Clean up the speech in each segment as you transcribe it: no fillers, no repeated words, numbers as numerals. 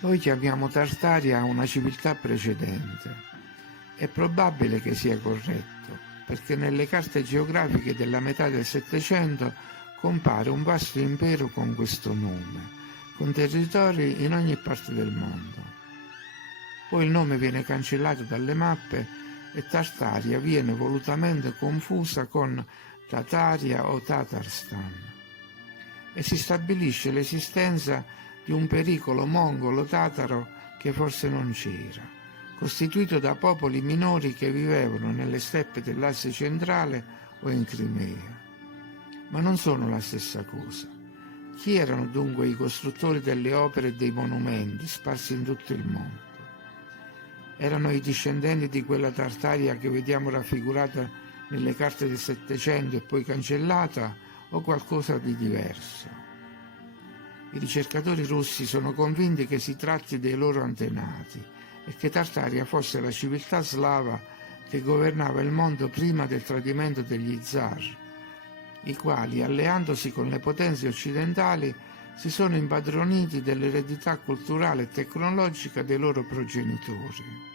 Noi chiamiamo Tartaria una civiltà precedente. È probabile che sia corretto, perché nelle carte geografiche della metà del Settecento compare un vasto impero con questo nome, con territori in ogni parte del mondo. Poi il nome viene cancellato dalle mappe e Tartaria viene volutamente confusa con Tataria o Tatarstan e si stabilisce l'esistenza di un pericolo mongolo-tataro che forse non c'era, costituito da popoli minori che vivevano nelle steppe dell'Asia centrale o in Crimea. Ma non sono la stessa cosa. Chi erano dunque i costruttori delle opere e dei monumenti sparsi in tutto il mondo? Erano i discendenti di quella Tartaria che vediamo raffigurata nelle carte del Settecento e poi cancellata, o qualcosa di diverso? I ricercatori russi sono convinti che si tratti dei loro antenati e che Tartaria fosse la civiltà slava che governava il mondo prima del tradimento degli zar, i quali, alleandosi con le potenze occidentali, si sono impadroniti dell'eredità culturale e tecnologica dei loro progenitori.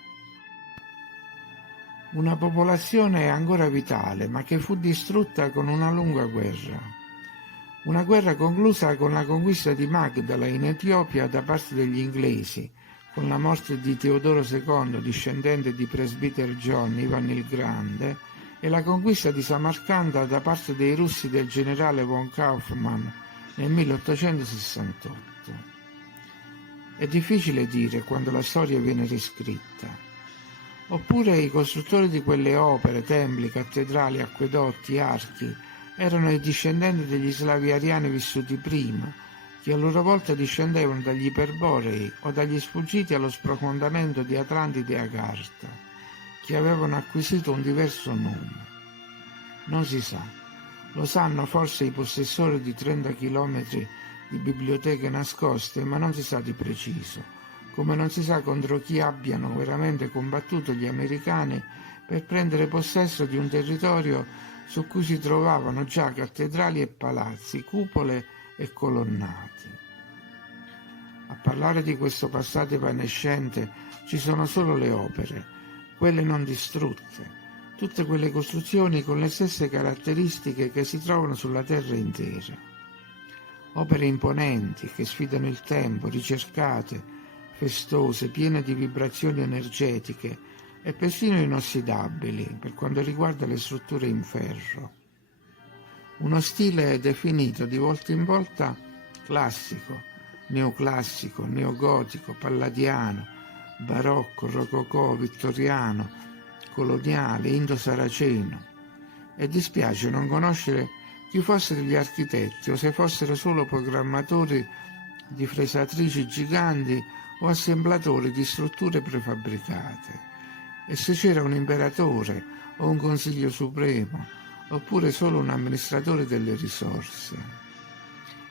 Una popolazione ancora vitale, ma che fu distrutta con una lunga guerra. Una guerra conclusa con la conquista di Magdala in Etiopia da parte degli inglesi, con la morte di Teodoro II, discendente di presbiter John Ivan il Grande, e la conquista di Samarcanda da parte dei russi del generale von Kaufmann nel 1868. È difficile dire quando la storia viene riscritta. Oppure i costruttori di quelle opere, templi, cattedrali, acquedotti, archi, erano i discendenti degli slavi ariani vissuti prima, che a loro volta discendevano dagli Iperborei o dagli sfuggiti allo sprofondamento di Atlantide e Agartha, che avevano acquisito un diverso nome. Non si sa. Lo sanno forse i possessori di 30 chilometri di biblioteche nascoste, ma non si sa di preciso, come non si sa contro chi abbiano veramente combattuto gli americani per prendere possesso di un territorio su cui si trovavano già cattedrali e palazzi, cupole e colonnati. A parlare di questo passato evanescente ci sono solo le opere, quelle non distrutte, tutte quelle costruzioni con le stesse caratteristiche che si trovano sulla terra intera. Opere imponenti che sfidano il tempo, ricercate, festose, piene di vibrazioni energetiche e persino inossidabili per quanto riguarda le strutture in ferro. Uno stile definito di volta in volta classico, neoclassico, neogotico, palladiano, barocco, rococò, vittoriano, coloniale, indo-saraceno. E dispiace non conoscere chi fossero gli architetti o se fossero solo programmatori di fresatrici giganti o assemblatori di strutture prefabbricate, e se c'era un imperatore o un consiglio supremo, oppure solo un amministratore delle risorse,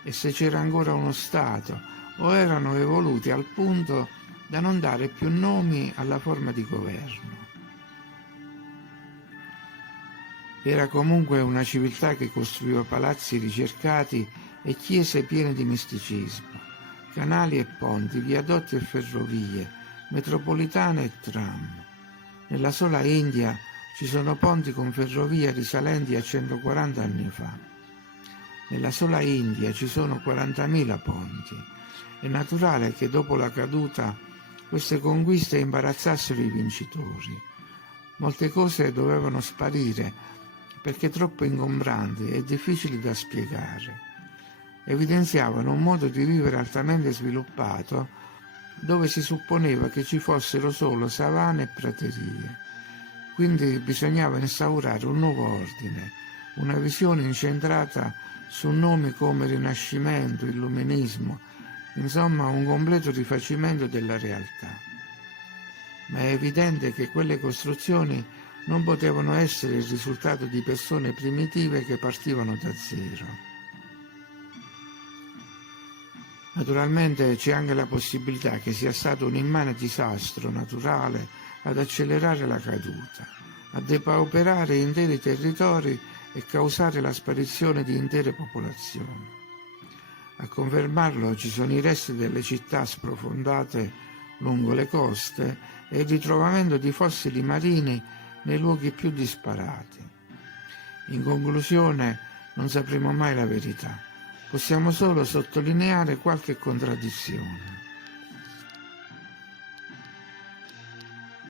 e se c'era ancora uno Stato o erano evoluti al punto da non dare più nomi alla forma di governo. Era comunque una civiltà che costruiva palazzi ricercati e chiese piene di misticismo, canali e ponti, viadotti e ferrovie, metropolitane e tram. Nella sola India ci sono ponti con ferrovie risalenti a 140 anni fa. Nella sola India ci sono 40.000 ponti. È naturale che dopo la caduta queste conquiste imbarazzassero i vincitori. Molte cose dovevano sparire perché troppo ingombranti e difficili da spiegare. Evidenziavano un modo di vivere altamente sviluppato dove si supponeva che ci fossero solo savane e praterie. Quindi bisognava instaurare un nuovo ordine, una visione incentrata su nomi come Rinascimento, Illuminismo, insomma un completo rifacimento della realtà. Ma è evidente che quelle costruzioni non potevano essere il risultato di persone primitive che partivano da zero. Naturalmente c'è anche la possibilità che sia stato un immane disastro naturale ad accelerare la caduta, a depauperare interi territori e causare la sparizione di intere popolazioni. A confermarlo ci sono i resti delle città sprofondate lungo le coste e il ritrovamento di fossili marini nei luoghi più disparati. In conclusione, non sapremo mai la verità, possiamo solo sottolineare qualche contraddizione.